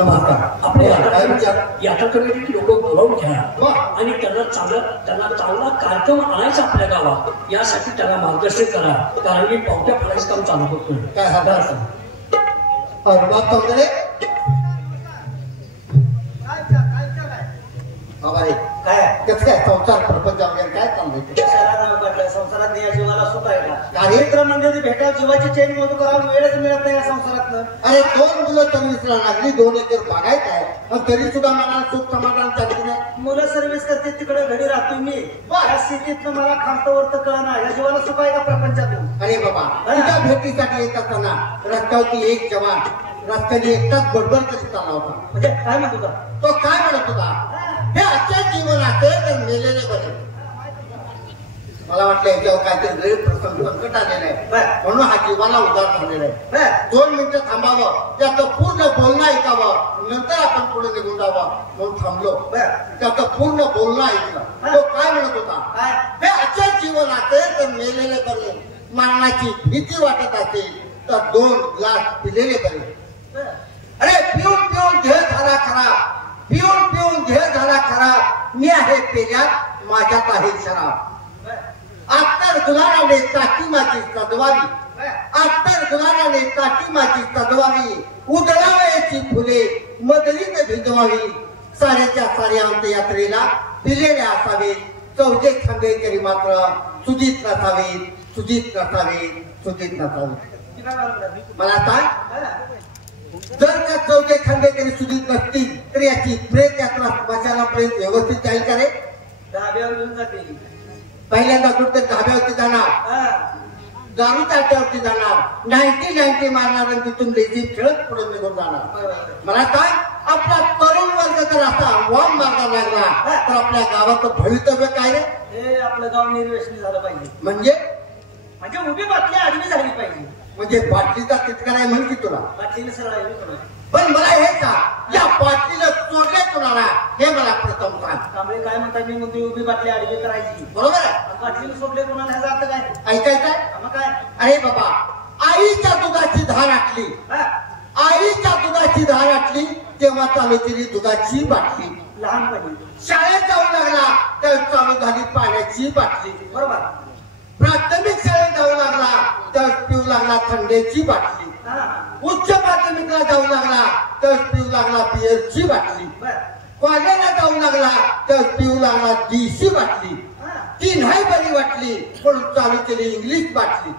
नमस्कार. आपले यात्रा कमिटीचे लोक बोलावून घ्या आणि त्यांना चांगला कार्यक्रम आणायचा आपल्या गावात. यासाठी त्याला मार्गदर्शन करा, कारण मी पावत्या फळायचं काम चालू करतोय. काय हातात बाप वगैरे काय कसं काय संसार प्रपंच वगैरे काय चाललंय? संसारात या जीवाला सुख आहे का? कार्यक्रम म्हणजे भेटा जीवाची चेन मोजू करायला वेळच मिळत नाही या संसारात. अरे 2 मुलं सर्व्हिसला लागली, 2 एकर बागायत आहे, पण तरी सुद्धा मला सुख समाधान चालत नाही. मुलं सर्व्हिस करते तिकडे घरी राहतो मी. या स्थितीतनं मला खांतवरत कळना या जीवाला सुख आहे का प्रपंचातून? अरे बाबा, तुझ्या भेटीसाठी येत असताना रस्त्यावरती एक जवान रस्त्याने एकटाच बडबड करीत चालला होता. म्हणजे काय म्हणत होता तो? काय म्हणत होता? हे आजच्या जीवन असेल तर मेलेले बरे. मला वाटलं याच्यावर काहीतरी गैर प्रसंग संकट आलेलं आहे, म्हणून हा जीवाला उद्धार झालेला आहे. 2 मिनिटं थांबावं, त्याचं पूर्ण बोलणं ऐकावं, नंतर आपण पुढे निघून जावं म्हणून थांबलो. त्याचं पूर्ण बोलणं ऐकलं. तो काय म्हणत होता? हे आजच्या जीवन असेल तर मेलेले बरे. मरणाची भीती वाटत असेल तर 2 ग्लास पिलेले बरे. अरे पिऊन पिऊन देह झाला खरा, पिऊन पिऊन देह झाला खरा, मी आहे पेल्यात माझ्यात आहे शराब. आत्तर गुलाराने चाकी माझी सजवावी, आत्तर गुलाराने चाकी माझी सजवावी, उधळावयाची फुले मदरीत भिजवावी. साऱ्याच्या साऱ्या अंत्ययात्रेला पिलेले असावे, चौघे खांदेकरी मात्र सुजित नसावे, सुजित नसावे, सुजित नसावे. मला सांग, जर त्या चौघे खांदेकरी सुजित नसतील तर याची प्रेत यात्रा स्मशानापर्यंत व्यवस्थित जाईल का रे? धाब्यावर घेऊन जाते. पहिल्यांदा कुठे धाब्यावरती जाणार, दारूच्या अड्ड्यावरती जाणार, 90 मारणार आणि तिथून लेझी खेळत पुढे निघून जाणार. मला काय, आपला तरुण वर्ग जर असा वाम मार्गाला लागला तर आपल्या गावाचं भवितव्य काय रे? हे आपलं गाव निर्वेशनी झालं पाहिजे. म्हणजे उभी बाटली आडवी झाली पाहिजे. म्हणजे बाटलीचा तितका नाही म्हण की तुला? बाटलीने सरळ पण मला हे का, या बाटलीला सोडले कुणाला हे मला प्रथम सांग. त्यामुळे काय म्हणतात, मी म्हणतो उभी बाटली आडवी करायची. बरोबर आहे. बाटलीने सोडले कुणाला ह्याचा अर्थ काय? ऐकायचंय? मग काय? अरे बाबा, आईच्या दुधाची धार आटली, आईच्या दुधाची धार आटली तेव्हा चालू केली दुधाची बाटली. लहानपणी शाळेत जाऊ लागला तर चालू झाली पाण्याची बाटली. बरोबर. प्राथमिक शाळेत जाऊ लागला तर पिऊ लागला थंडीची बाटली. उच्च प्राथमिकला जाऊ लागला तर पिऊ लागला बिअरची बाटली. कॉलेजला जाऊ लागला तर पिऊ लागला देशी बाटली. ती नाही बरी वाटली म्हणून चालू केली इंग्लिश बाटली.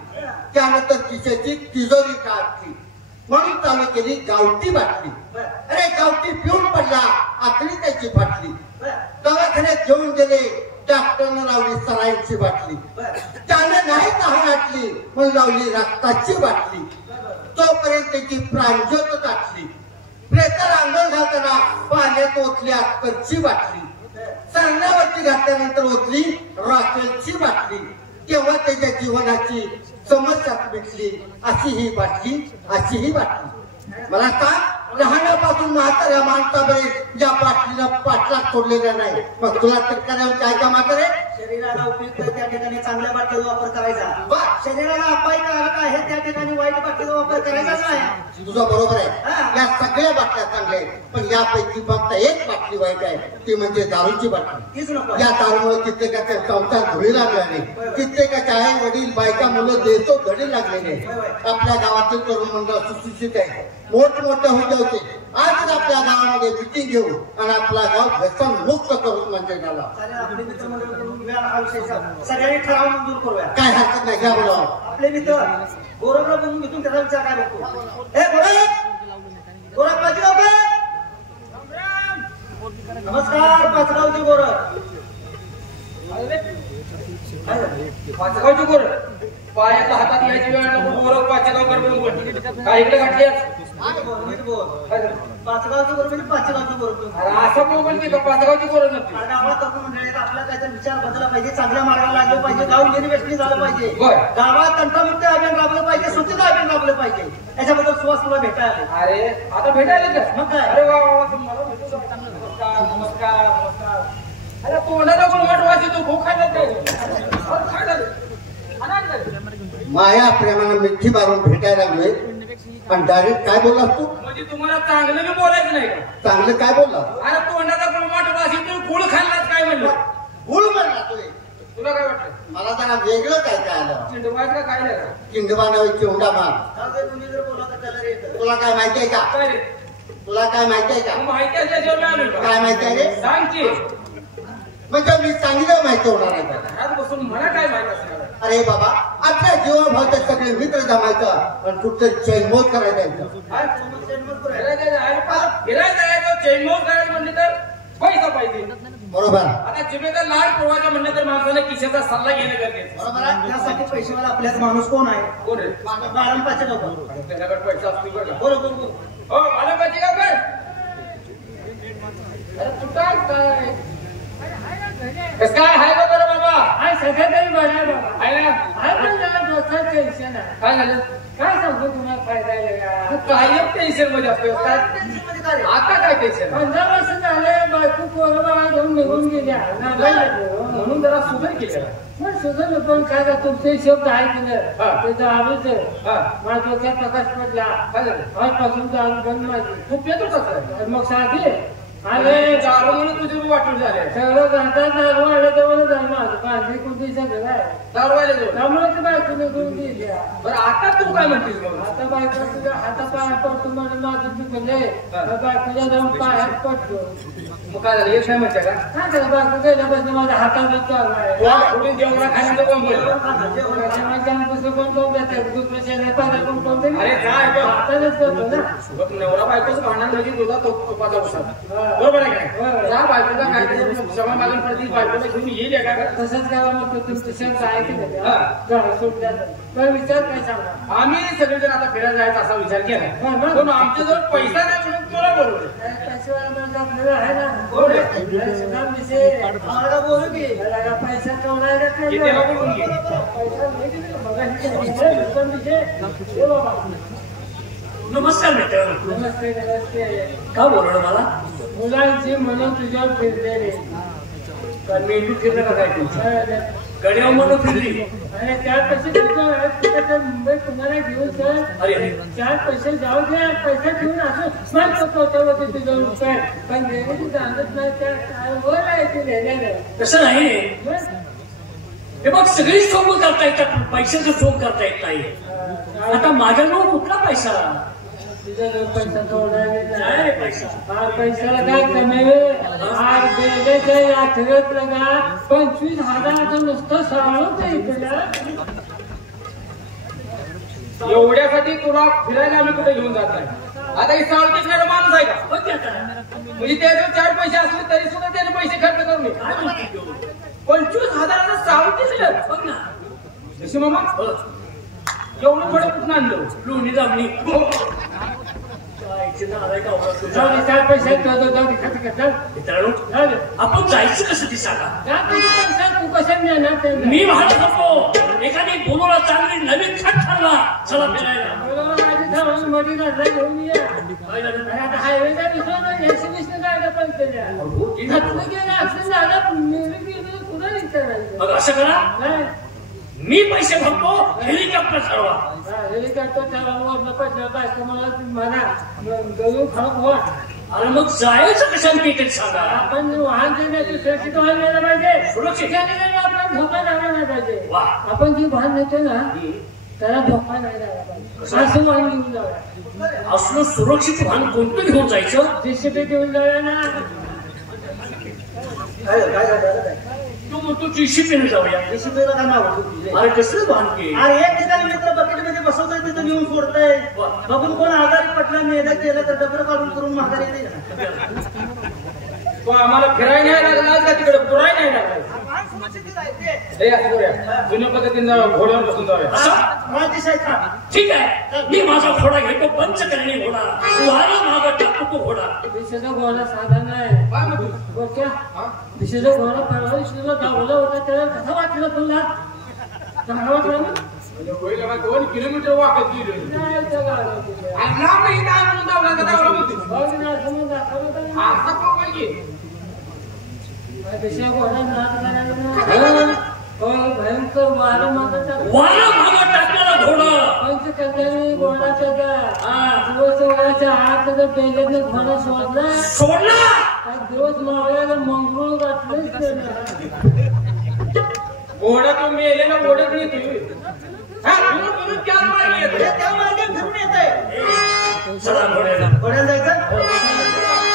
त्यानंतर तिच्याची तिजोरी काढली म्हणून चालू केली गावठी बाटली. अरे गावठी पिऊन पडला, आखरी त्याची बाटली. दवाखान्यात घेऊन गेले, डॉक्टरने लावली सलाईनची बाटली. त्याने नाही तहान आटली म्हणून लावली रक्ताची बाटली. तोपर्यंत त्याची प्राणज्योत ताटली. प्रेताला अंघोळ घालताना पाण्यात ओतली अत्तरची बाटली. सरण्यावरती घातल्यानंतर ओतली रॉकेलची बाटली. तेव्हा त्याच्या जीवनाची समस्या मिटली. अशी ही बाटली, अशी ही बाटली. मला सांग, लहानापासून म्हाताऱ्या माणसापर्यंत ज्या बाटलीला पाठलाग सोडलेला नाही, मग तुला तरी काय का म्हातारे? शरीराला उपयुक्त त्या ठिकाणी चांगल्या बाटलीचा वापर करायचा. शरीराला अपायकारक आहे त्या ठिकाणी वाईट बाटलीचा वापर करायचा नाही. तुझं बरोबर आहे. या सगळ्या बाटल्या चांगल्या आहेत, पण यापैकी फक्त एक बाटली वाईट आहे, ती म्हणजे दारूची बाटली. तीच नको. या दारूमुळे कित्येकाच्या संसार धुळी लागलेले, कित्येकाच्या आई वडील बायका मुलं देतो धडी लागलेले. आपल्या गावातील तरुण मंडळ सुशिक्षित आहे, मोठमोठे होते होते. आजच आपल्या गावामध्ये मिटिंग घेऊ आणि आपला गाव व्यसन मुक्त करून म्हणजे झाला. सगळ्यांनी ठराव मंजूर करूया. काय हरकत नाही, घ्या बोलावं. आपले मित्र गोरखला बनवून घेतून त्याचा विचार काय बघतो. हे गोरख पाचगाव का? नमस्कार पाचगावची गोरख. पाचगावची गोरख पायाच्या हातात यायची वेळ नको. गोरख पाचगावकर म्हणून काय इकडे घातलीस? पाचगावची गोरख म्हणजे पाचगावची गोरख. असं म्हणून का पाचगावची गोरख नसते? गावात तरुण मंडळी आपला काहीतरी विचार बदलला पाहिजे, चांगल्या मार्गाला लागलं पाहिजे, गाव निर्वेशनी झालं पाहिजे, गावात तंटामुक्त अभियान राबवलं पाहिजे, स्वच्छता अभियान राबवलं पाहिजे. याच्याबद्दल सुवास तुला भेटायला. अरे आता भेटायला का? मग काय? अरे वा वा, मला भेटू. नमस्कार नमस्कार नमस्कार. अरे तोंडाला पण वाट वाजतो, भूक खायला माया प्रेमानं मिठी मारून भेटायला लागलोय आणि डायरेक्ट काय बोललास तू? म्हणजे तुम्हाला चांगलं बी बोलायचं नाही का? चांगलं काय बोललास? अरे तोंडाचा गुळमाट वासी तुम्ही गुळ खाल्लाच काय म्हणलं? गुळ म्हणला तू. तुला काय वाटलं? मला जरा वेगळं काय काय आलं. चिंडवायचं का काय नाही? किंडबा नव्हे चिवडा मार. तुम्ही जर बोला तर त्याला येतं. तुला काय माहिती आहे का? काय रे? तुला काय माहिती आहे का? माहिती असल्याशिवाय मी आलो का? काय माहिती आहे रे? सांग की. म्हणजे मी सांगितलं माहिती होणार आहे का? घरात बसून मला काय माहित असणार? अरे बाबा आपल्या जीवाभावाचे सगळे मित्र जमायचं आणि कुठं चैनमोज करायचं. फिरायचं जायचं चैनमोज करायचं म्हणले तर पैसा पाहिजे. बरोबर. आता जिभेचा लाड पोवायचा म्हणलं तर माणसाला खिशाचा सल्ला घेणं गरजेचं. बरोबर आहे. त्यासाठी पैसेवाला आपल्याच माणूस कोण आहे? कोण रे? बाळंपाचे लोक. त्याच्याकडे पैसा असतो बरं का? बोल बोल बोल. हो बालकाची का कर? अरे तू काय कसं काय हाय का बरं बाबा? हाय सगळं तरी बरं आहे बाबा. आहे ना? हाय पण जरा डोक्यात टेन्शन आहे. काय झालं? काय सांगू तुम्हाला फायदा आहे तू का? कायम टेन्शन मध्ये असतो काय? आता काय टेन्शन? 15 वर्ष झाले बायको पोरं बाळा घेऊन निघून गेल्या. नागायला लागलो. म्हणून जरा सुधार केलं. पण सुद्धा पण काय का तुमचे शब्द आहे की नाही हा. ते दारूच हा. माझ्या डोक्यात प्रकाश पडला. काय झालं? आजपासून दारू बंद माझी. तू पेतो कसं? मग साधी अरे दारू म्हणून तुझे वाटून झाले. सगळं घाटात दारू आलं तेवढं झालं माझं. पाणी कुठे सगळं आहे दारू आले जवळ. त्यामुळे ते बायको निघून गेल्या. बरं आता तू काय म्हणतेस मग? आता बायका तुझ्या हातापाय पडतो म्हणून माझं चुकले. बायकोच्या जाऊन पायात पडतो. मग काय झालं? येत नाही म्हणते का? काय झालं बायको गेल्यापासून माझ्या हातावर चालू आहे. पुढे जेवणा खाण्याचं कोण बोललं? अरे काय बघ. हातानेच करतो ना. बघ नवरा बायकोचं भांडण म्हणजे तुझा तुपाचा उसाचा. बरोबर आहे काय? त्या बायकोला काय क्षमा मागून पडतील बायकोला घेऊन येईल एका का? तसंच करा मग तुमचं शब्द आहे की नाही? हा. झालं सोडल्याचं. पण विचार काय सांगा? आम्ही सगळेजण आता फिरायला जायचा असा विचार केला. पण आमच्याजवळ पैसा नाही म्हणून तुला बरोबर आहे. पैशावाला माणूस आपल्याला आहे ना. हो रे. सुद्धा विषय आम्हाला बोलू की पैसा केवढा आहे का? किती त्याला बोलून घे. पैसा नाही दिला. बघा विषय विषय हे बाबा. नमस्कार मित्रांनो. नमस्ते नमस्ते. का बोलवलं मला? मुलांची म्हणून तुझ्यावर फिरलेले. का मेंदू फिरलं का काय तुमचं? गड्यावर म्हणून फिरली. आणि 4 पैसे तुझ्या मुंबई पुण्याला घेऊन सर. अरे अरे 4 पैसे जाऊ दे. पैसा घेऊन असं मला होते तुझं रुपये. पण नेहमी जाणत नाही त्या काय वर आहे ते लिहिलेलं. तसं नाही. हे बघ सगळी सोंग करता येतात. पैशाचं सोंग करता येत नाही. आता माझ्याजवळ कुठला पैसा? तुझा जो पैसा थोडा नाही रे पैसा. हा पैशाला काय कमी आज गेले आठवत लगा 25,000 नुसतं सांगून इकडं. एवढ्यासाठी तुला फिरायला आम्ही कुठे घेऊन जात नाही. आता ही सावळी फिरणारा माणूस आहे का? पण ते आता म्हणजे त्याच्यावर 4 पैसे असले तरी सुद्धा त्याने पैसे खर्च करू नये. काय म्हणते तो? 25,000 सावळीच रे. बघ ना. कशी मामा एवढं थोडं कुठून आणलं? लोणी दाबणी. जाऊ दे 4 पैसे मित्रांनो आपण जायचं कसं ती सांगा. तू कसं नेणार? मी म्हणत होतो एखादी बोलवला चांगली नवीन खाट ठरला चला फिरायला. मध्ये घातला घेऊन या. काय झालं? आता हायवेचा विश्वास 120 गाड्या पण केल्या. घातलं गेलं असं झालं. पुन्हा विचारायचं. मग असं करा काय मी पैसे भरतो हेलिकॉप्टर ठरवा. हेलिकॉप्टर त्याला बायको मला गळू खराब व्हा. अरे मग जायचं कशाने तिकीट सांगा. आपण वाहन देण्याची सुरक्षित वाहन द्यायला पाहिजे. सुरक्षित आपल्याला धोका लागला नाही पाहिजे. वा. आपण जी वाहन नेतो ना त्याला धोका नाही लागला पाहिजे. असं वाहन घेऊन जाऊया. असलं सुरक्षित वाहन कोणतं घेऊन जायचं? जेसीबी घेऊन जाऊया ना. तू म्हणतो जीसीपीने जाऊया. जेसीबीला काय नाव होतं तुझे? अरे कसलं वाहन की अरे एक ठिकाणी मित्र बकेटमध्ये बसवतोय तिथं घेऊन सोडतंय. बघून कोण आजारी पटला मेहनत केलं तर डबल काढून करून म्हातारी येते ना. तो आम्हाला फिरायला नाही लागला का तिकडे पुराय नाही लागला? हे असं करूया. जुन्या पद्धतीने घोड्यावर बसून जाऊया. ठीक आहे. मी माझा घोडा घेतो पंचकर्णी घोडा. वारा मागं टाकतो तो घोडा. विशेष घोडा साधा नाही. काय म्हणतो? गोट्या विशेष घोडा परवा विशेष धावला होता त्याला कसं वाटलं तुला? चांगला वाटलं ना? म्हणजे होईल का 2 किलोमीटर वाकत गेलो. नाही त्या गावाला. आणि लांब नाही काय म्हणून धावला का धावला म्हणतो. बघ ना समोर दाखवलं तर ना. आता कोण पाहिजे? विशेष घोडा नाच करायला. हो भयंकर वारा मागं टाकला. वारा मागं टाकणारा घोडा. पंचकर्णी घोडा त्याचा. त्या आत पेल्यातनं थोडा सोडला काय दिवस मागायला मंगरूळ घातलंच घोडा तू मेले ना ओढत नाही तुम्ही त्या मार्गे फिरून येत आहे. चला घोड्याला घोड्याला जायचं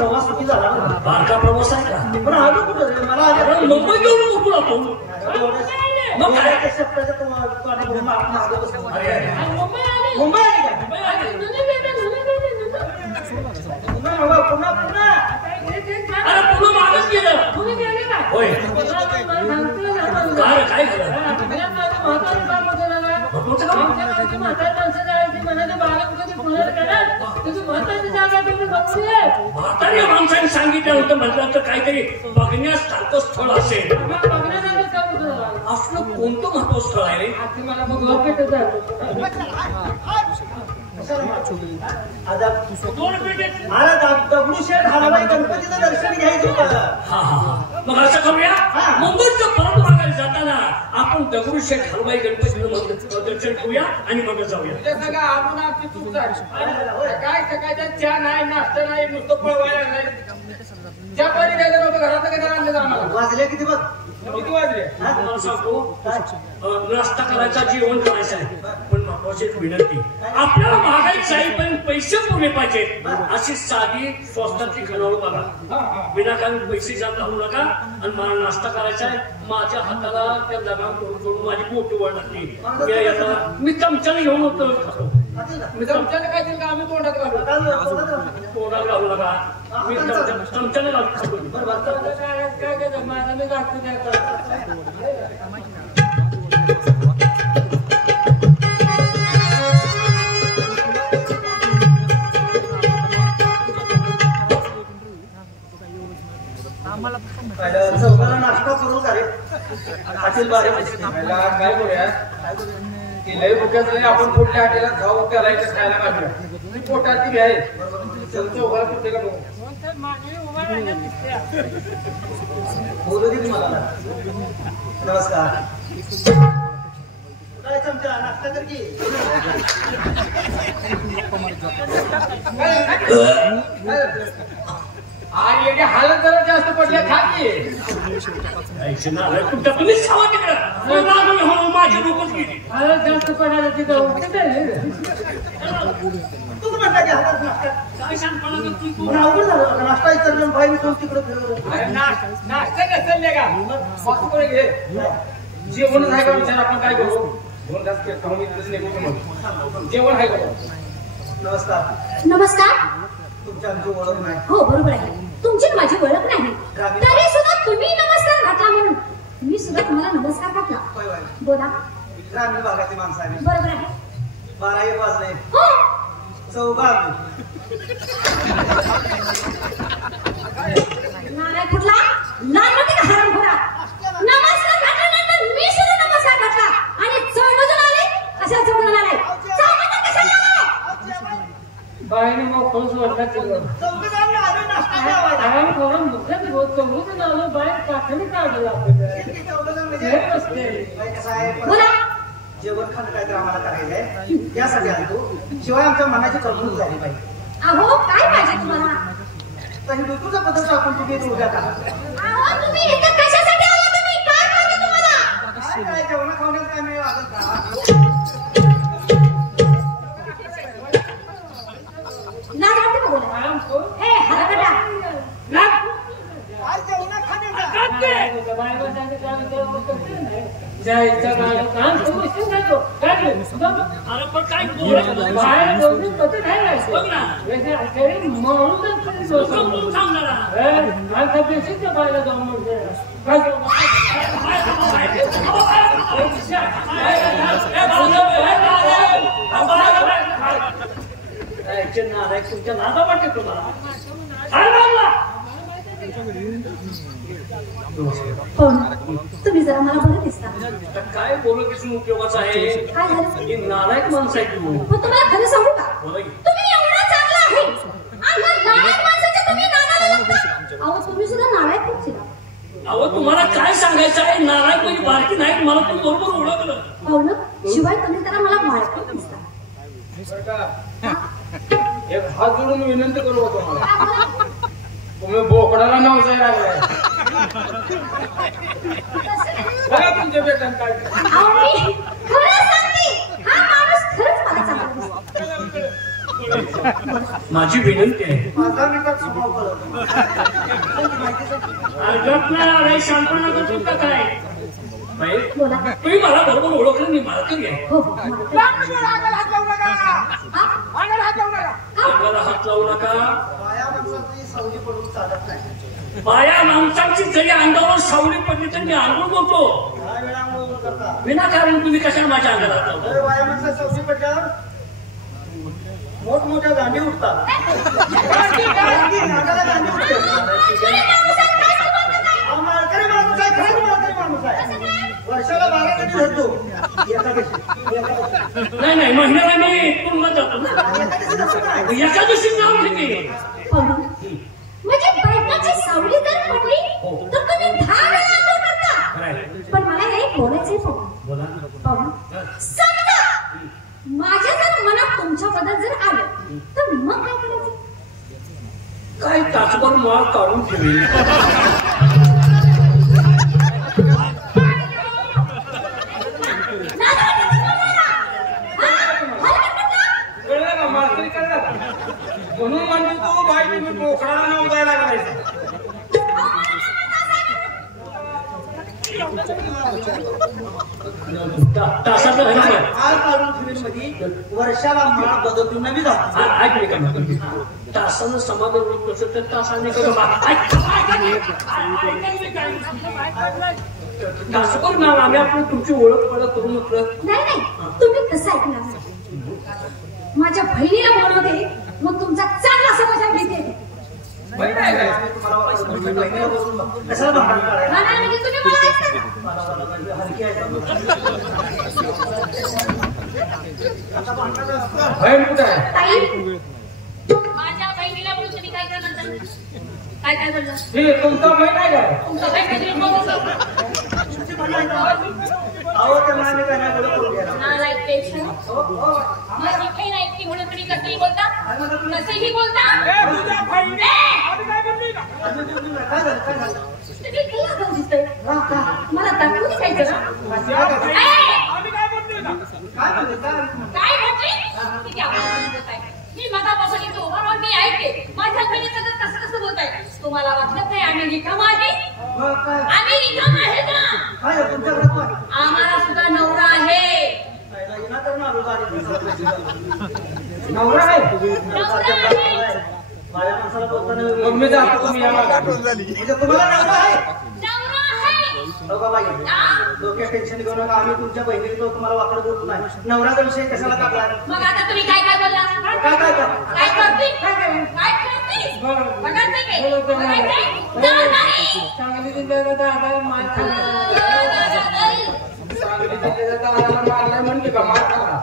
बारका प्रवास आहे का? पण आलो कुठं रे? मला आले मुंबई घेऊन उठू आपण मग काय मुंबई आली का? पुन्हा अरे पुन्हा मागच गेलं होय काय झालं म्हाताऱ्या माणसाने सांगितलं होतं म्हटलं तर काहीतरी बघण्यासारखं स्थळ असेल. असलं कोणतं महत्व स्थळ आहे रे? दगडूशेठ हलवाई गणपतीचं दर्शन घ्यायचं होतं. मग असं करूया मुंबईचं परत मागायला जाताना आपण दगडूशेठ हलवाई गणपतीचं दर्शन करूया आणि मग जाऊया. काय सकाळच्या चहा नाही नाश्ता नाही नुसतं पळवायला नाही चहा पाणी द्यायचं नव्हतं घरात काय आणलं आम्हाला. वाजले किती बघ किती वाजले? मला सांगतो नाश्ता करायचा जेवण करायचं आहे पण महत्वाची विनंती आपल्याला मागायचं आहे पण पैसे पुरे पाहिजे अशी साधी स्वस्तातली खणावू बघा. विनाकारण पैसे जात राहू नका आणि मला नाश्ता करायचा आहे. माझ्या हाताला त्या लगाम करून माझी बोट वर लागली मी चमच्याने घेऊन होतो मी चमच्याने काय दिलं का आम्ही तोंडात घालू तोंडात घालू नका मी चमच्याने घालून खातो. चौकाला नाश्ता करू का रे? असेल बारे काय करूया की लय भुक्याच नाही आपण पुढल्या हॉटेलात जाऊ त्याला इथे खायला घालूया मी पोटात ती घ्याय चौकाला कुठे का बघू बोलू दे मला. नमस्कार काय चमचा नाश्ता कर की. आणि हालत जरा जास्त पडल्या खाकी तुम्हीच खावा तिकडं माझी डोकंच गेली. जास्त पडायला तिथं तूच म्हणता की हातात नाश्ता काय सांगपणा करतोय तू? अवघड झालं नाश्ता इतर बाई मी तिकडे फिरवलं नाश्ता नसेल का मग पुढे घे जेवण आहे का विचार आपण काय करू दोन तास खाऊन इथंच निघू जेवण आहे का नमस्कार नमस्कार. तुमची आमची ओळख नाही हो बरोबर आहे, तुमची माझी ओळख नाही तरी सुद्धा तुम्ही नमस्कार घातला म्हणून मी सुद्धा तुम्हाला नमस्कार घातला. होय होय बोला. ग्रामीण भागातील माणसं आहे बरोबर आहे. 12-1 वाजले हो. चौघात नाराय कुठला लाल नव्हती का हरणखोरा. नमस्कार घातल्यानंतर मी सुद्धा नमस्कार घातला आणि चढमधून आले. कशा चढून आलाय चढमधून कशाला आलाय? बाईने मग खोस वाटला चौघात आलो नाश्ता जेवायला. आराम करून मुद्दाच रोज चौघून आलो बाहेर पाठवणी काढलं आपल्याला चौघजण म्हणजे हे असते. बाई कसं आहे बोला. जेवण खाणं काहीतरी आम्हाला करायचंय त्यासाठी आलो शिवाय आमच्या मनाची कबूल झाली पाहिजे. अहो काय पाहिजे तुम्हाला? काही ऋतूचा पद्धत आपण तुम्ही इथे उद्या करा अहो तुम्ही इथं कशासाठी आला? तुम्ही काय पाहिजे तुम्हाला? काय जेवण खावण्यात काय मिळेल लागत का? लाज वाटते का बोला? आराम करून ए हरकटा आज जेवण खाण्याचा जायचं काम करू जातो काय अरे पण काय बोलत बाहेर जाऊन कसं नाही बघ ना. म्हणून थांब जरा. पेशीच्या बाहेर जाऊन म्हणते काय तुमच्या नादा वाटते तुम्हाला. हो तुम्ही जरा मला बरं दिसता. काय बोलत असून उपयोगाचं आहे? काय झालं? ही नालायक माणसं आहे तू. मग तुम्हाला खरं सांगू का? बोला की. तुम्ही एवढा चांगला आहे आणि मग नालायक माणसाच्या तुम्ही नादाला लागता. अहो तुम्ही सुद्धा नालायक होता. अहो तुम्हाला काय सांगायचं आहे? नालायक म्हणजे बारकी नाही, मला पण बरोबर ओळखलं. हो ना. शिवाय तुम्ही जरा मला मारत दिसता. एक हात जोडून विनंती करू होतो मला काय बोला? तुम्ही बोकडाला नाव जायला लागलाय बघा तुमच्या बेटान काय अहो मी खरं सांगते, हा माणूस खरंच मला चांगला दिसतो. माझी विनंती आहे. 5 मिनिटात स्वभाव कळतो. अरे शांतपणा करतो का काय? बाई, बोला. तुम्ही मला बरोबर ओळखलं नाही, मला तरी आहे. हो हो मला अंगाला हात लावू नका. बाया माणसाची सावली पडून चालत नाही. बाया माणसांची जरी अंगावर सावली पडली तरी मी आंघोळ करतो. 10 वेळा आंघोळ करता. विनाकारण तुम्ही कशाला माझ्या अंगाला हात लावता? तर बाया माणसाची सावली पडल्यावर मोठमोठ्या गांडी उठतात. अंगाला गांडी उठते. हा मालकरी माणूस आहे, खरंच मालकरी माणूस आहे. वर्षाला 12 कधी धरतो एकादशी. नाही महिन्याला मी तुरुंगात जातो ना. एकादशी धरतो नाही. एका दिवशी नाव घेते. म्हणजे बायकाची सावली जर पडली तर तुम्ही 10 वेळा आंघोळ करता. पण मला हे बोलायचंय बोला. समजा माझ्या जर मनात तुमच्याबद्दल जर आलं तर मग काय करायचं? काय तासभर माळ काढून ठेवेल. कळलं का मास्तरी कळलं का म्हणून म्हणजे तो बाई तुम्ही बोकडाला नाव जायला लागलाय तासाचं आहे ना. हार काढून फिल्ममध्ये वर्षाला माळ बदलतो नवी जातो. तासानं समाधान होत नसेल तर तासाने तासभर नाव आम्ही आपण तुमची ओळख मला करून म्हटलं. नाही तुम्ही कसं ऐकणार नाही. माझ्या बहिणीला बोलवते मग तुमचा चांगला समाचार घेते. बहीण आहे काय बहिणीला बसून कशाला भांडण काढायला? नाही म्हणजे तुम्ही मला ऐकता का? हलकी आहे आता भांडण असतं. बहीण कुठं आहे ताई माझ्या बहिणीला म्हणून तुम्ही काय करणार तर? काय झालं? हे तुमचा बहीण आहे का तुमचं काही काहीतरी बोलत तुमची भांडण आहे. अहो त्यांना आम्ही काय नाही बोलत करून घ्यायला. नालायक पेक्षा माझी बहीण ऐकली म्हणून तुम्ही कसंही बोलता कसंही बोलता काय झालं काय झालं? तुम्ही केला का दिसतंय? मला दाखवून काय जरा? हलकणी सगळं कसं बोलताय? तुम्हाला वाटत नाही आम्ही रिकाम आहे? काय आम्ही रिकाम आहे का? काय तुमच्याकडे काय आम्हाला सुद्धा नवरा आहे. नवरा आहे नवरा आहे. माझ्या माणसाला बोलताना मग मी जातो, तुम्ही या मागे. म्हणजे तुम्हाला नवरा आहे नवरा आहे. बाई डोक्यात टेन्शन घेऊ नका. आम्ही तुमच्या बहिणीला तुम्हाला वाकडं बोलतो नाही. नवराचा विषय कशाला काढला? मग आता तुम्ही काय काय बोलला? काय काय काय काय करते? काय करते? बघायचंय काय? बघायचंय? नाही. चांगली जिल्ह्याचा दादा मार खाल्ला. सांगली जिल्ह्याच्या दादाला मारलाय म्हणली का? मार खाल्ला.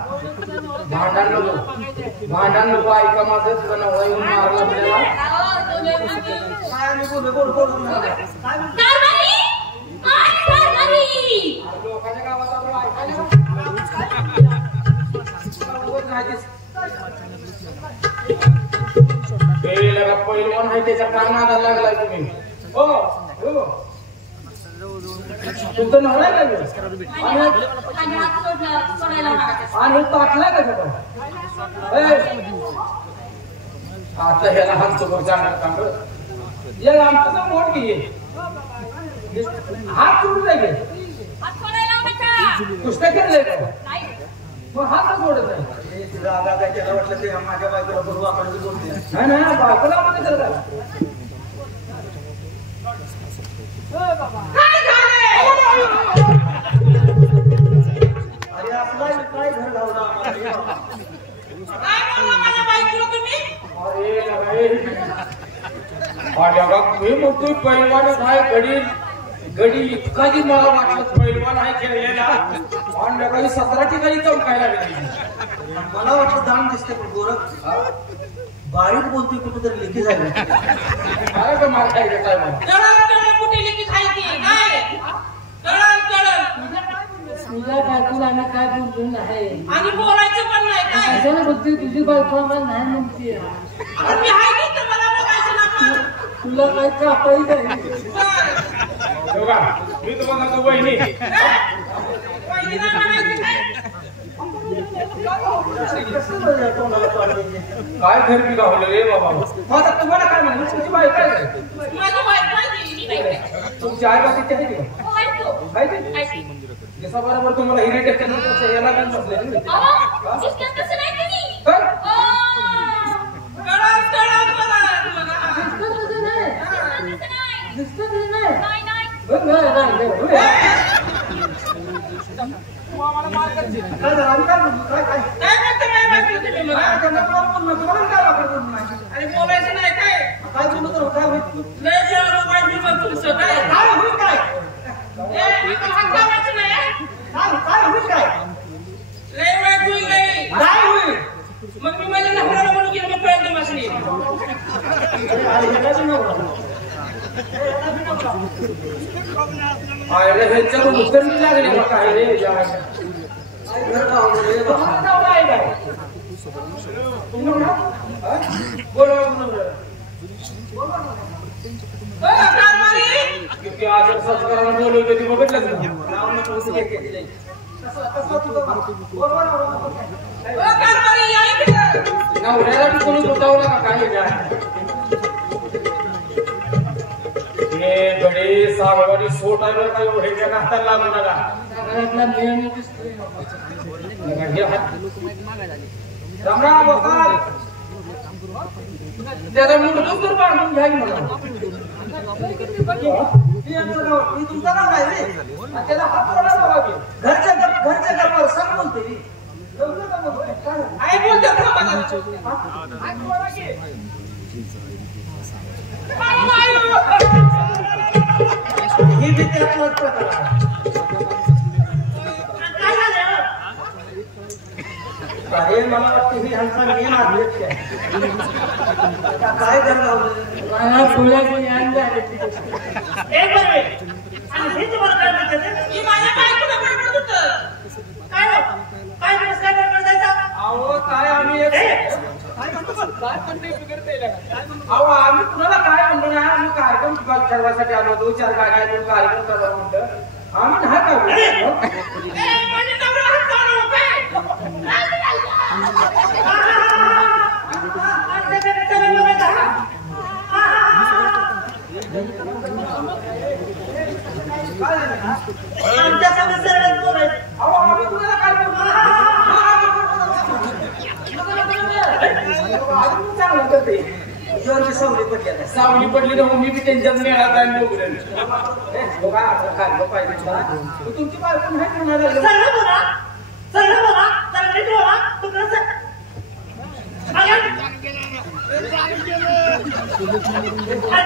भांडण नको ऐका माझं. तुला नवरा येऊन मारला आपल्याला. काय आम्ही बोलू लोकांच्या गावात आपण ऐकायला पैलवान आहे त्याच्या काय नादाला लागलाय तुम्ही? हो हो तुमचं नवरा काय आणि टाकलाय का सगळं? आता ह्याला हात समोर जाणार चांगलं या आमचं मोठ घे हात सोडून जाईल पुस्तक केलंय का? मग हात सोडत नाही. रागा काय त्याला वाटलं ते माझ्या बायकोला बरोबर आपण बोलते नाही बायकोला मध्ये करत अरे आपला काय घर लावला मी म्हणतोय पैलवानच आहे. गडी इतका जी मला वाटलं पैलवान आहे खेळलेला आणि काही 17 ठिकाणी चमकायला लागली. मला वाटलं दान दिसते पण गोरख बारीक बोलतोय कुठेतरी लेखी झाली. काय का मार खायचं काय मला तुझ्या बायकोला आम्ही काय बोलतो नाही. आणि बोलायचं पण नाही काय? कशाला बोलतोय? तुझी बायको आम्हाला नाही म्हणते. मी आहे की तर मला बोलायचं ना पण. तुला काय कापाई नाही. मी तुम्हाला सांगतो वहिनी पहिलीला म्हणायचं काय? काय घर मी गावलं रे बाबा. आता तुम्हाला काय म्हणलं? तुमची बाई काय माझी बायको आहे ती, मी बायको आहे. तुमची आई बाकी आहे का? हो, आहे तो. आहे ते? आहे ती. जसा बरोबर तुम्हाला हिरे टेक्निकल याला पण बसले अहो, दिसतं तसं नाही तुम्ही. काय? ओ, कळलं मला. दिसतं तुझं नाही. तसं नाही. दिसतं तुझं नाही. नाही, नाही. बघ, बघ, बघ, बघ. काय झालं? आम्ही काय बोलतो? काय काय म्हणते काय म्हटलं तुम्ही मला? काय त्यांना कोण बोलणं? तुम्हाला काय वाकडं बोलणं नाही? आणि बोलायचं नाही काय? काय बोलू तर काय होईल? लय जेवढं पाहिजे पण तुमचं काय? काय होईल काय? ए, आता हात लावायचं नाही, हा? काय होईल काय? लय वाईट होईल लय. काय होईल? मग मी माझ्या नवऱ्याला म्हणून गेलो मग प्रयत्न मासली. अरे हे काय नवरा? आयला ह्यांच्या उत्तर नाही लागले मग काय रे घर गावलं रे बाबा. किती आचार संस्काराला बोलवते ती बघितलं का? नाव नको उद्या केलेलं आहे. कसं तुझं बरोबर नवऱ्याला बी कोणी बोटावला का काय हे गडे सागवाडी सोट आहे बरं का एवढे त्या नात्याला लागू नका. घरातला मेन दिसतोय. रामराम वकाल त्याचा मूलभूत तर बांधून घ्या मला. मी तुमचं नाव काय रे? त्याला हात थोडा लावा की. घरच्या घरावर सांग बोलते मी. एवढं का बोलतोय? काय? आई बोलते खरं मला. हात थोडा की. ही भीती आपल्याला प्रकार आहे. काय झालं? अरे मला वाटतं ही ह्यांचा मेन अध्यक्ष आहे. आता काय घर गावलं? मला फुलाचं ज्ञान झालं. एक बरोबर. आणि हे तुम्हाला काय म्हणतात? ही माझ्या बायकोला बडबडत होतं. काय हो? काय दिवस काय बडबडायचा? अहो काय आम्ही एक काय म्हणतो पण? अहो आम्ही कुणाला काय म्हणलो नाही. आम्ही कार्यक्रम ठरवायसाठी आलो होतो. 4 कार्यक्रम करायला म्हणलं आम्ही नाही काय बोललो. ए, माझ्या नवऱ्याला हात लावू नको काय? सावली पडली आता. सावली पडली ना मी बी त्यांच्यात मिळाला आणि डोंगरेल बघा आता खाल्लं पाहिजे मला. तुमची बायको नाही करणार आहे. सरळ बोला जरा नीट बोला. तुकडं सर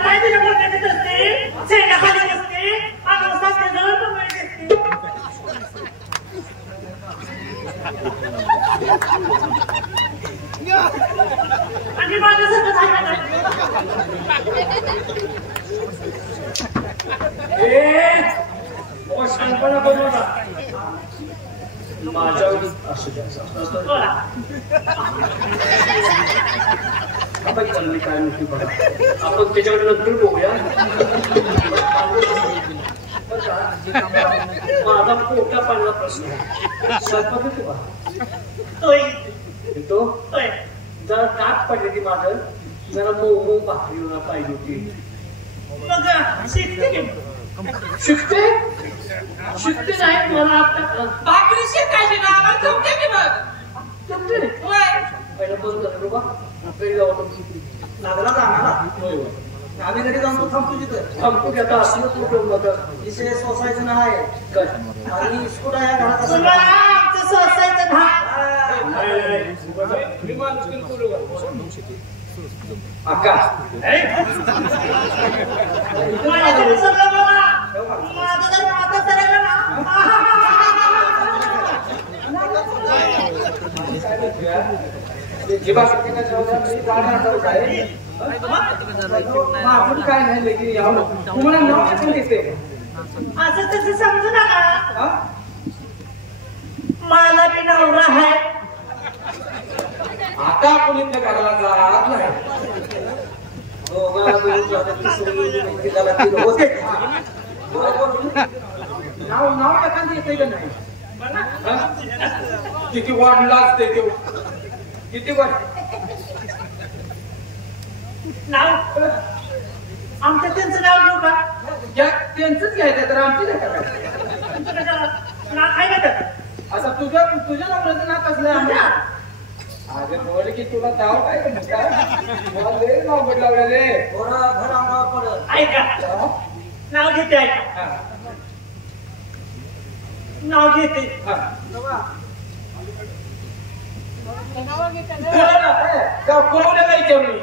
काय तुझ्या बोलण्यात असते शेणाखाली असते आणि सासरे जवळ पण असते. आणि माझं सगळं सांगा शानपणा करू नका. माझ्या असू द्या आपण चालली काय नक्की बघा. आपण त्याच्याकडे नंतर बघूया. माझा पोटा पाण्याचा प्रश्न आहे. स्वयंपाक येतो का? येतो. जरा ताक पडले ती माझं जरा मऊ भाकरी होणार पाहिजे होती. शिकते शिकते नाही मला आता भाकरी शिकायची ना आम्हाला जमते की बघ. जमते पहिलं बंद झालं बाबा. घरी जाऊ लागला जाणार आम्ही घरी जाऊन तो थांबतो तिथं. थांबतो की आता असलं कुठं विषय सोसायचं नाही काय आणि स्कूल आहे घरात असं. आमचं सोसायचं मी माणूस बोलू का अक्का काय नाही लेकिन तुम्हाला नाव पण दिसते असं तसं समजू नका. मला बी नवरा आहे. आता आपण इथल्या घराला जात नाही. नाव एखादी येते का नाही. किती वाढला असते ते किती वाढ नाव आमचं त्यांचं नाव घेऊ का? त्यांचंच घ्यायचं तर आमची तुमचं कशाला नाव आहे का तर? असं तुझ्या नवऱ्याचं नाव कसलं अगं बोल की तुला नाव काय नाव बदलावले ऐका नाव घेते. ऐका नाव घेते. पुरवलं नाही तेवढी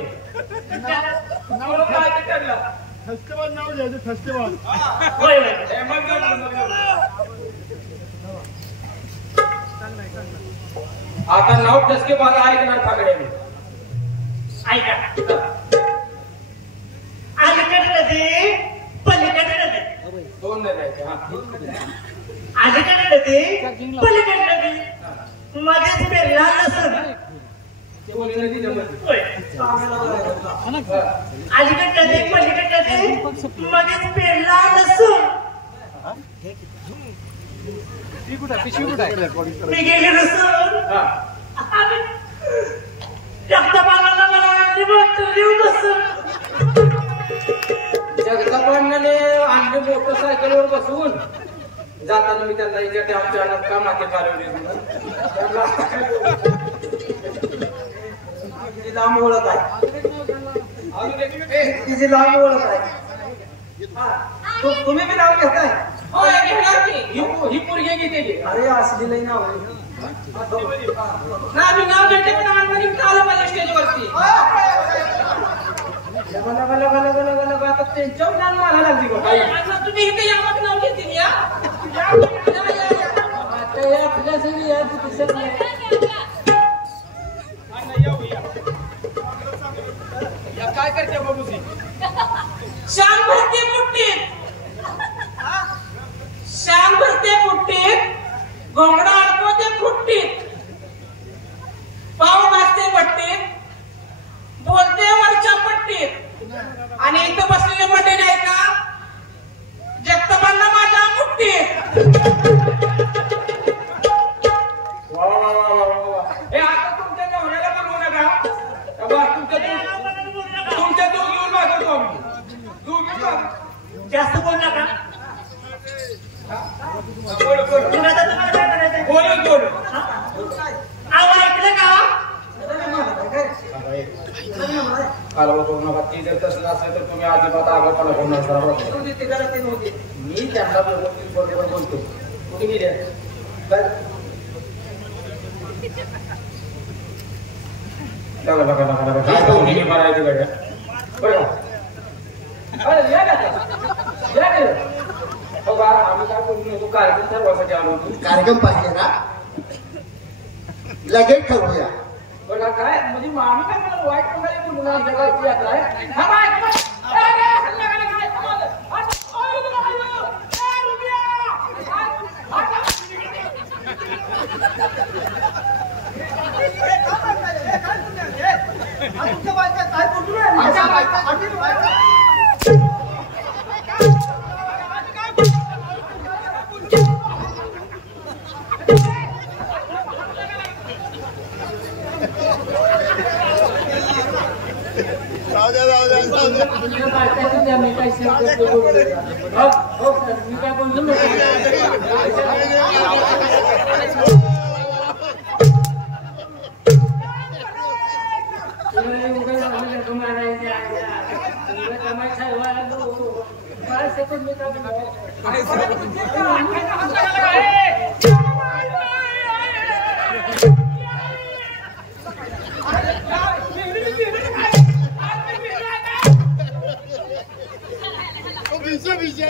फेस्टिवल नाव घ्यायचं फेस्टिवल. होय आता नाव टसके मला ऐकणार फागडे. ऐका अलीकडे नदी पलीकडे नदी. दोन नाही अलीकडे नदी पलीकडे नदी मध्येच पेरला लसूण. होय अलीकडे नदी पलीकडे नदी मध्येच पेरला लसूण. मी गेली लसूण जगतापाला मला आणली बसून. जगतापाने आणले मोटरसायकलवर बसून जाताना मी त्यांना इथे आमच्या का माते कालवले तिची लांब ओळख आहे. तिची लांब ओळख आहे. तुम्ही बी नाव घेताय. ही पोरगी घेते. अरे असली लई नाव आहे. मी नाव घेते पण आम्हाला आलं पाहिजे स्टेजवरती. आता त्यांच्यावर नाव मला लागली बघा. तुम्ही इथे या मग नाव घेते या. आता आपल्या सगळी यादी दिसत नाही. काय करते बाबूजी. शान भरते पुट्टीत. शान भरते पुट्टीत. घोंगडा अडकवते फुट्टीत. पाव भाजते पट्टीत. बोलते वरच्या पट्टीत. आणि इथं बसलेले मंडळी नाही का जगतापांना माझ्या मुठ्ठीत. हे आता तुमच्या नवऱ्याला बनवू नका. तुमच्या दोघी येऊन मागवतो आम्ही. दोघी जास्त बोल नका. बोल तुम्हाला काय करायचं? बोल अहो ऐकलं का? कालवा करू नका. ती जर तसं असेल तर तुम्ही अजिबात आगाऊपणा करू नका. मी त्यांना व्यवस्थित बरोबर बोलतो. कुठे गेले मारायचं गाड्या बरं हो का. आम्ही काय बोलतो कार्यक्रम ठरवासाठी आलो होतो. कार्यक्रम पाहिजे ना लगेच ठरवूया. बघा काय म्हणजे आम्ही काय मला वाईट प्रकारे बोलून आमच्या गावची यात्रा आहे.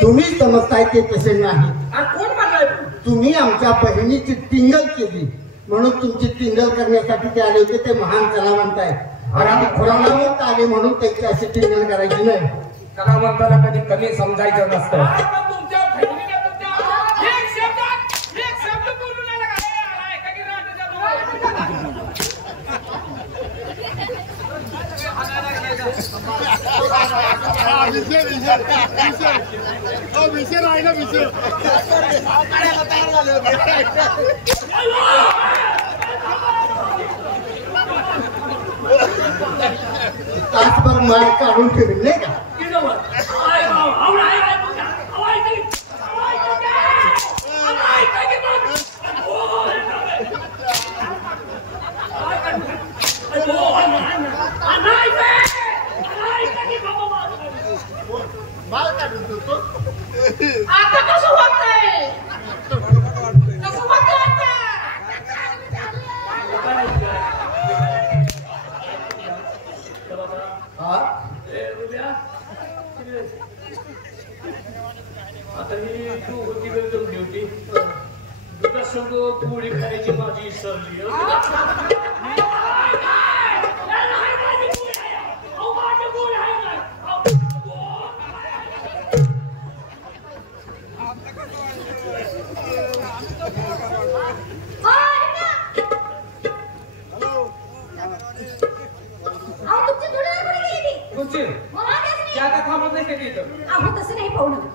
तुम्ही समजताय ते तसे नाही. कोण म्हणलाय तुम्ही आमच्या बहिणीची टिंगल केली म्हणून तुमची टिंगल करण्यासाठी ते आले होते. ते महान कलावंत आहे आणि आम्ही कलावंत आले म्हणून त्यांची अशी टिंगल करायची नाही. कलावंताला कधी कमी समजायचं नसतं. विषय राहिला विषय तासभर मार काढून ठेवली नाही का. माल काढून ठेवतो. आता कसं वाटतंय कसं वाटतंय आता ही तू होती जमली होती तुला संग पोळी खायची माझी सरली. तसं नाही पाहू नका.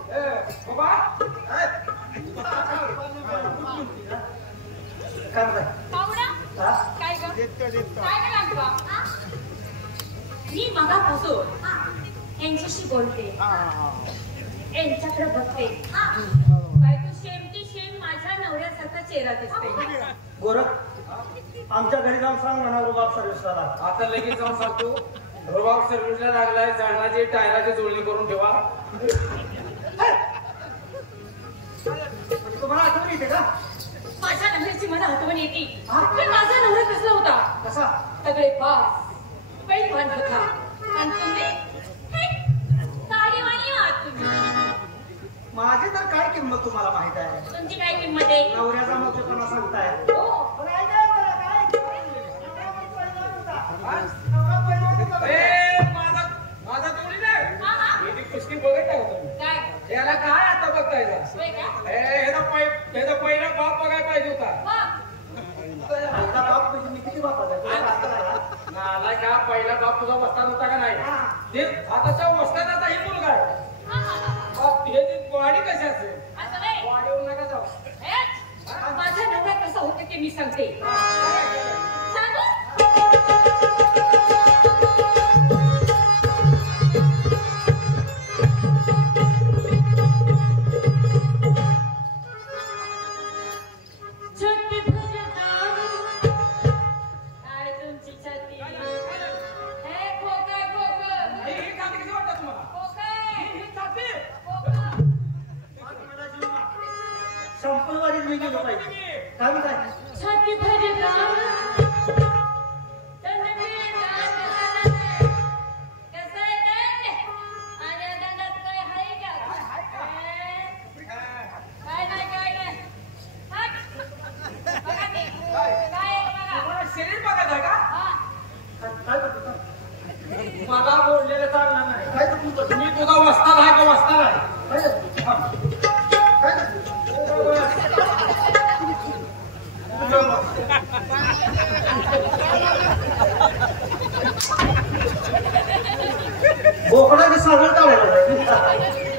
मी मगापासून यांच्याशी बोलते यांच्याकडे बघते. बायको शेमटी शेम माझ्या नवऱ्यासारखा चेहरा दिसते. गोरख आमच्या घरी जाऊन सांग म्हणा रुबाब सर्व्हिसला. आता लगेच जाऊन सांगतो. रुबाब सर्व्हिसला लागलाय. जळणाची टायराची जोडणी करून ठेवा. तुम्हाला आठवण येते का माझ्या नवऱ्याची मला आठवण येते. पण माझा नवरा कसला होता. कसा सगळे पास पैलवान होता आणि तुम्ही तालीवाणी आहात. तुम्ही माझी तर काय किंमत तुम्हाला माहित आहे. तुमची काय किंमत आहे. नवऱ्याचा मोठेपणा सांगताय. हो माझा तोडी नाही. कुस्ती बघत आहे तुम्ही. काय याला काय आता बघतायचा. पहिला बाप बघायला पाहिजे होता. मी किती वापरत नाला का पहिला बाप तुझा वस्ताद होता का नाही. ते आताच्या वस्तादाचा ही मुलगा आहे. वाडी कशी असेल वाढीवर नका जाऊ. माझा नवरा कसा होता ते मी सांगते. माझा धाक वाचणार आहे. बोकडाची सागळ काढायला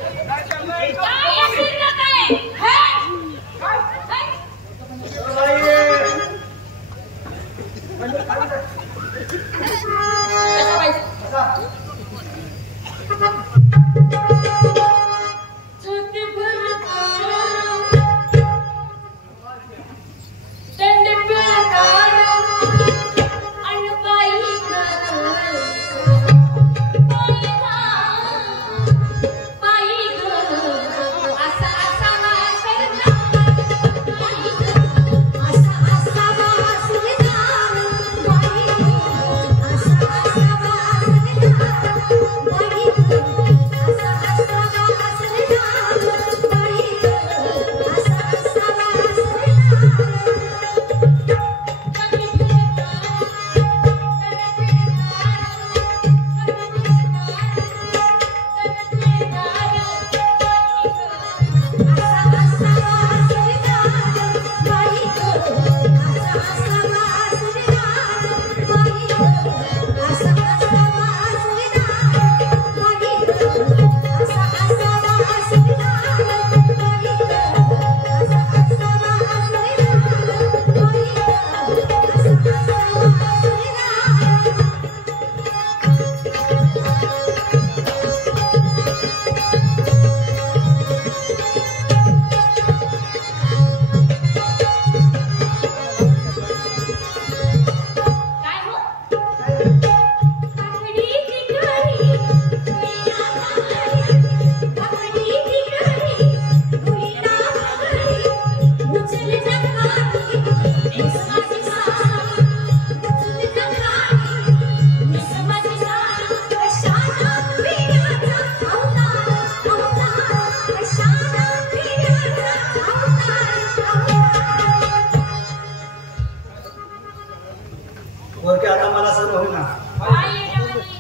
वरती आता मला सर्व होईना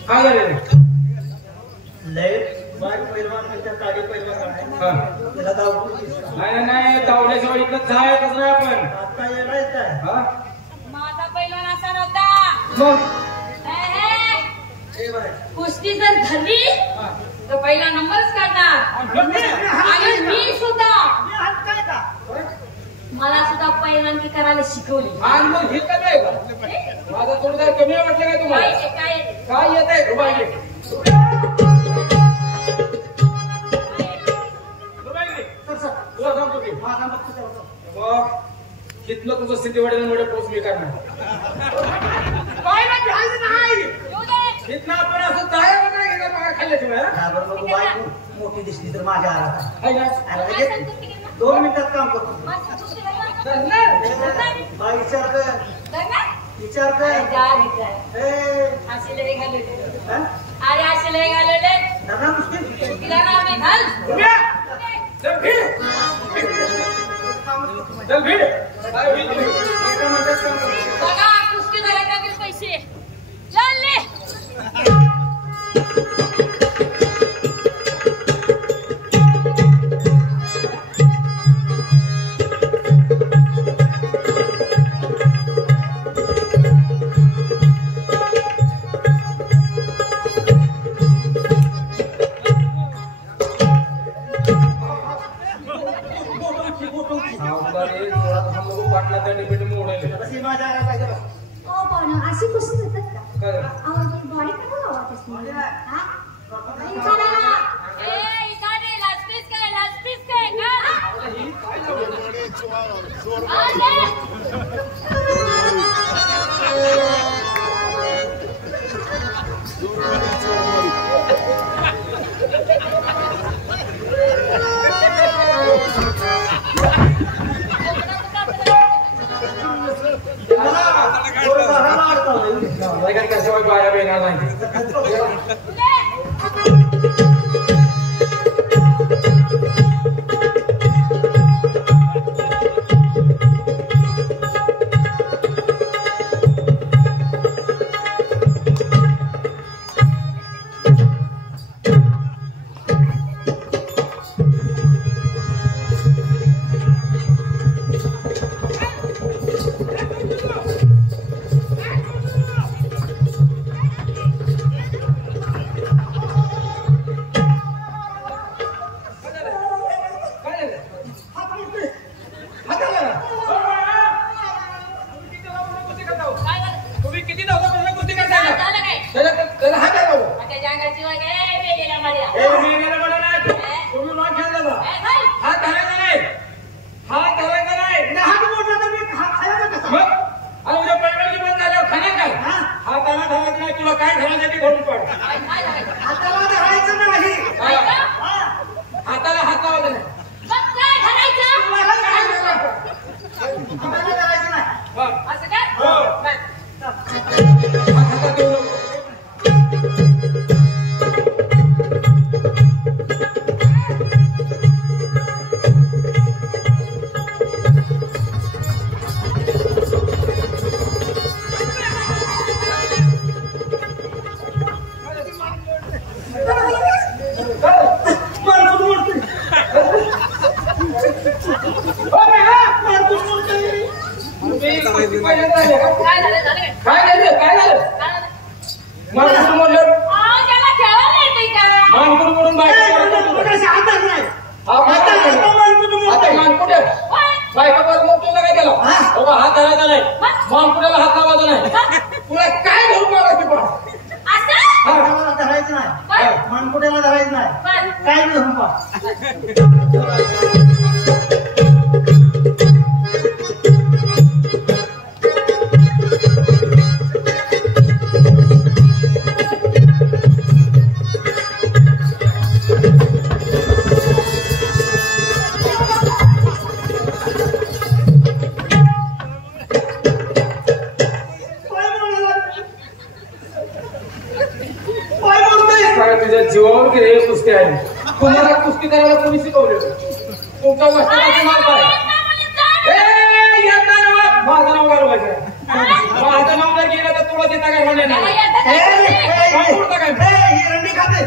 काय झालं लय बाय पैलवान म्हणतात काडी पैलवान त्याला दावडी नाही नाही दावड्याशिवाय इकडं जायचंच नाही आपण आता येणार आहे माझा पैलवान असा नव्हता. कुस्ती जर धरली तर पहिला नंबरच काढणार. आणि मी सुद्धा मला सुद्धा पैलवानकी करायला शिकवली. आणि मग हे काय माझा थोडं कमी वाटलं काय तुम्हाला काय येत आहे रुबाई तुला सांगतो की कितलं तुझं सिद्धीवाडीला पोच मी करणार कितना आपण असं जायला नाही घेणार बघा खाल्ल्याशिवाय बायको मोठी दिसली तर माझ्या आला आहे 2 मिनिटात काम करतो विचार कर विचार कर असे लय घालवले अरे असे लय घालवले तिला ना मी घाल चल भीड बघा कुस्ती धरायचे पैसे चालले माझ्या आला पाहिजे अशी कुस्ती होतात का? बॉडी का तुम्ही मान खेळला का हात धरायचा नाही हात धरायचा नाही हात मोडला तर मी खायला कसा मग आणि उद्या पैलवानगी बंद झाल्यावर खाणार काय हाताला धरायचं नाही तुला काय धरायचं ते भरून पड हाताला धरायचं नाही हाताला हात लावायचा नाही हाताला धरायचं नाही असं काय हातात देऊ नको. काय झालं मानकुटू म्हणलं मानकुटू म्हणून बायका मोठं काय केलं बाबा हात धरायचा नाही मानकुट्याला हात लावायचा नाही तुला काय धरून मारायचं पण हाताला धरायचं नाही मानकुट्याला धरायचं नाही काय धरून पा तुझ्या जीवावर गेले कुस्ती आहे तुम्हाला कुस्ती करायला कोणी शिकवले तुमचा वस्त्राची माल काय माझं नाव घालवायचं माझं नाव जर गेलं तर तुला देता काय म्हणले नाही रंडी खाते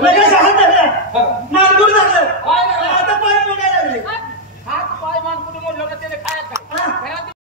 लगेच हात धरला मानकुट धरलं आता पाय मोडायला लागले हात पाय मानकुट मोडलं का त्याने खायचं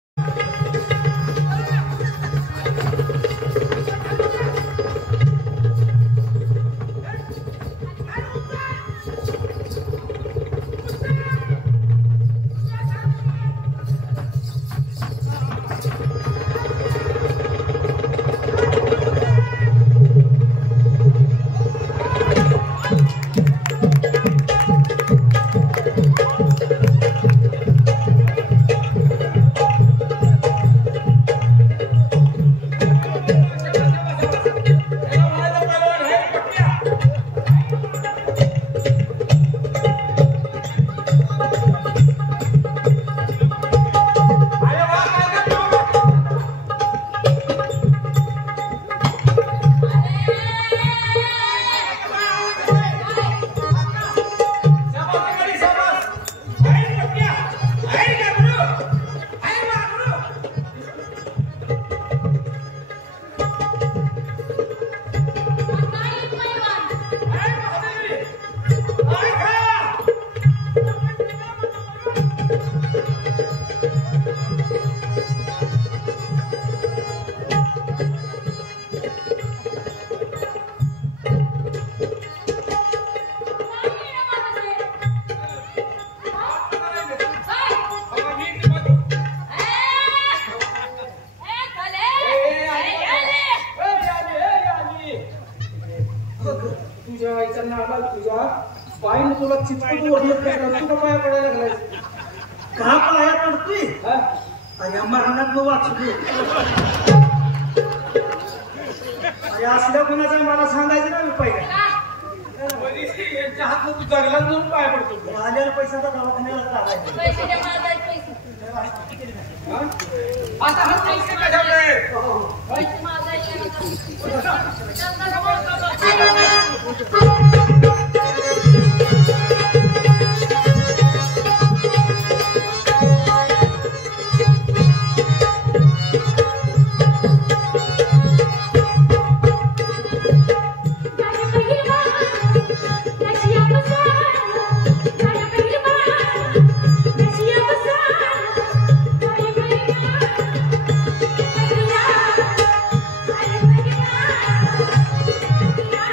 तुझ्या आईचा नाला तुझ्या बाईने तुला चिपकून ओढलं काय तुला पाया पडायला लागलाय का पाया पडतोय अरे मरणात वाचू दे अरे असल्या कुणाचा मला सांगायचं ना मी पहिल्या यांच्या हात तू जगला जाऊन पाया पडतो आलेला पैशाचा दवाखान्याला चालायचा आता हा पैसे कशाले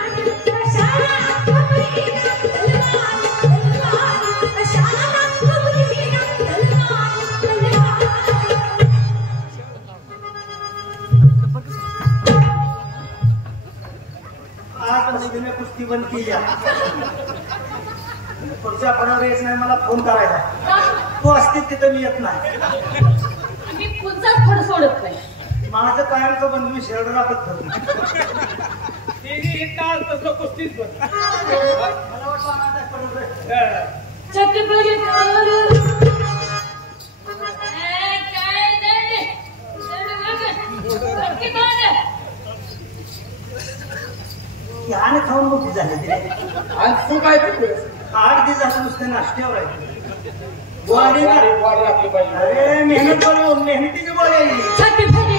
Thank you. मध्ये मी कुस्ती बंद केली पुढच्या पडावर यायचं नाही मला फोन करायचा तू असतील तिथं मी येत नाही मी पुढचाच फड सोडत नाही माझं कायमचं बंद मी शेरड राखत ठरलो कुस्तीच मला वाटलं छत्रपती याने खाऊन मोठी झाली तिने आज तू काय करतोस 8 दिवस झाले नुसते नाश्त्यावर आहे वारी आपली पाहिजे अरे मेहनत करू मेहनतीची गोळी आहे छत्रपती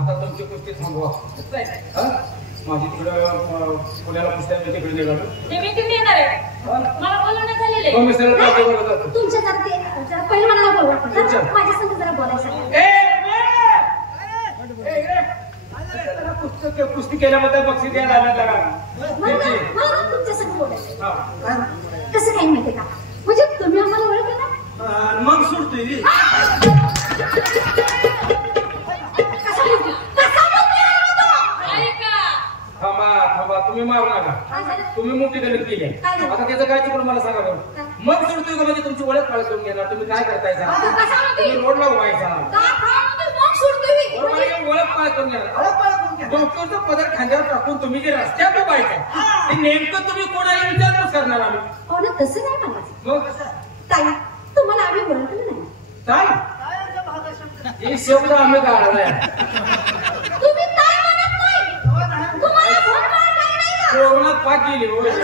आता तुमची कुस्ती थांबवा माझी तिकडं पुण्याला कुस्त्या तिकडे निघालो मला बोलवण्यात आलेले मग मी सरळ पाठी बोलत जातो तुमच्या जरा ते जरा पहिलवानाला बोलवा माझ्या संग जरा बोलायचं कुस्ती केल्याबद्दल बक्षीस द्यायला आला मला तुमच्या संग बोलायचं कसं काही माहितीये का म्हणजे तुम्ही आम्हाला ओळखलं ना मग सोडतोय थांबा तुम्ही मारू नका तुम्ही मोठी गलत केली आता त्याचं काय चुकलं मला सांगा बरं मग सोडतोय का म्हणजे तुमची ओळख काळ करून घेणार तुम्ही काय करताय तुम्ही रोडला उभायचा ओळख काळ करून घेणार डॉक्टरचा पदर खांद्यावर टाकून तुम्ही जे रस्त्यात उभायचा ते नेमकं तुम्ही कोणाला विचारच करणार आम्ही तसं नाही म्हणायचं मग ताई तुम्हाला आम्ही ओळखलं नाही काय हे शब्द आम्ही काढलाय तुम्ही काय म्हणत नाही तुम्हाला फोन मार काय नाही का कोरोनात पाक गेली हो बरं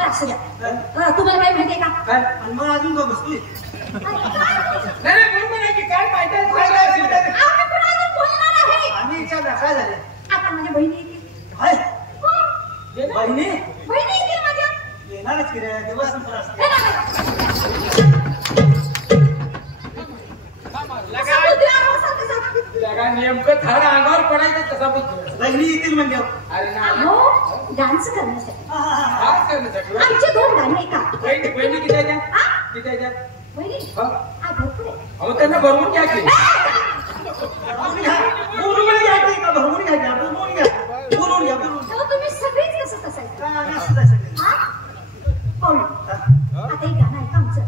असू द्या तुम्हाला काय माहितीये का काय मग अजून का बसतोय नाही बोल की काय माहिती आम्ही पण अजून बोलणार आहे आम्ही विचारला काय झाले आता माझ्या बहिणी येतील हाय हो. बहिणी बहिणी येतील माझ्या येणारच की रे दिवस नंतर असते नेमकं थारा अंगावर पडायचं तसा बोलतो बहिणी येतील म्हणजे अरे ना हो डान्स करण्यासाठी काय करण्यासाठी आमचे 2 गाणे आहे का बहिणी किती आहे किती आहे बहिणी हा? भरपूर आहे अहो त्यांना भरवून घ्या की बोलून घ्या का भरवून घ्या बोलून घ्या तेव्हा तुम्ही सगळेच कसं असायचं आम्ही असंच आहे सगळे हा पाहू आता एक गाणं आहे का आमचं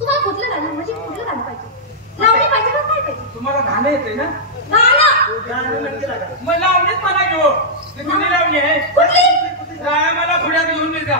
तुम्हाला कुठलं गाणं म्हणजे कुठलं गाणं पाहिजे लावणी पाहिजे का काय पाहिजे तुम्हाला गाणं येते ना गाणं गाणं नक्की लागा मग लावणीच मला घेऊ ती जुनी लावणी आहे कुठली मला पुण्यात घेऊन जा